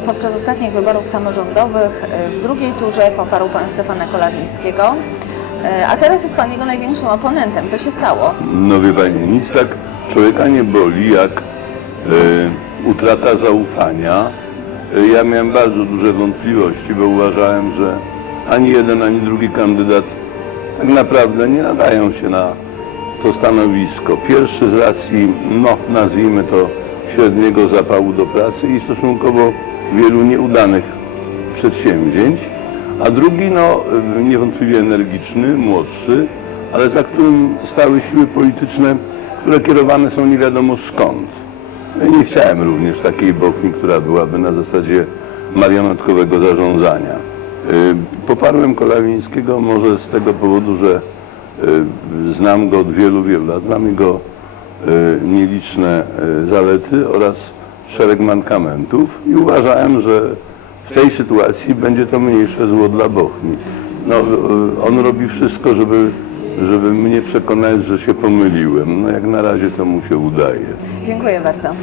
podczas ostatnich wyborów samorządowych e, w drugiej turze poparł Pan Stefana Kolawińskiego, e, a teraz jest Pan jego największym oponentem. Co się stało? No wie Pani, nic tak człowieka nie boli jak e, utrata zaufania. E, ja miałem bardzo duże wątpliwości, bo uważałem, że ani jeden, ani drugi kandydat tak naprawdę nie nadają się na to stanowisko. Pierwszy z racji, no nazwijmy to, średniego zapału do pracy i stosunkowo wielu nieudanych przedsięwzięć, a drugi, no y, niewątpliwie energiczny, młodszy, ale za którym stały siły polityczne, które kierowane są nie wiadomo skąd. Nie chciałem również takiej Bochni, która byłaby na zasadzie marionetkowego zarządzania. Y, Poparłem Kolawińskiego może z tego powodu, że y, znam go od wielu, wielu lat. Znam jego nieliczne zalety oraz szereg mankamentów i uważałem, że w tej sytuacji będzie to mniejsze zło dla Bochni. No, on robi wszystko, żeby, żeby mnie przekonać, że się pomyliłem. No jak na razie to mu się udaje. Dziękuję bardzo.